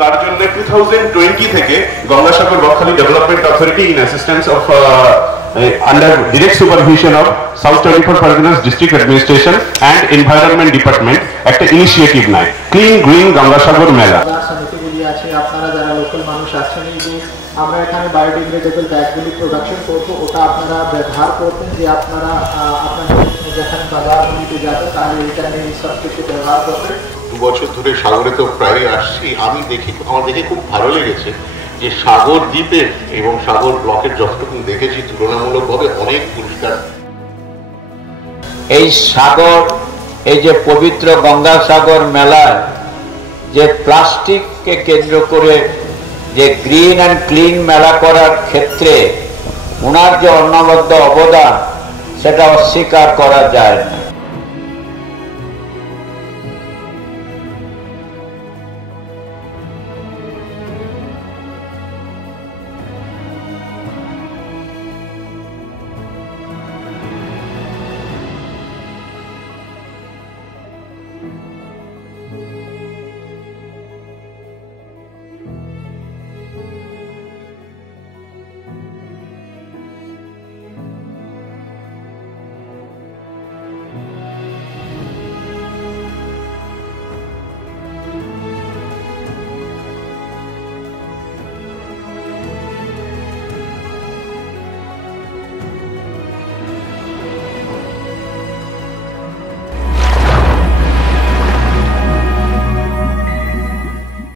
তার জন্য 2020 থেকে Gangasagar Bakkhali development authority in assistance of under direct supervision of South 24 Parganas District Administration and Environment Department একটা initiative নেয় clean green Gangasagar মেলা। সমিতিগুলি আছে, আপনারা যারা লোকাল মানুষ আছেন, এই যে আমরা এখানে বায়োডিগ্রেডেবল ব্যাগগুলি প্রোডাকশন করবো, ওটা আপনারা ব্যবহার করবেন, যে আপনারা আপনাদের যেখানে বাজারগুলিতে যাবে তাহলে এটা নিয়ে সব কিছু ব্যবহার করবেন। 2 বছর ধরে সাগরে তো প্রায় আসছি, আমার দেখে খুব ভালো লেগেছে যে সাগর দ্বীপের এবং সাগর ব্লকের যতটুকু দেখেছি তুলনামূলকভাবে অনেক পরিষ্কার। এই সাগর, এই যে পবিত্র গঙ্গাসাগর মেলায় যে প্লাস্টিককে কেন্দ্র করে যে গ্রিন অ্যান্ড ক্লিন মেলা করার ক্ষেত্রে ওনার যে অনবদ্য অবদান, সেটা অস্বীকার করা যায় না।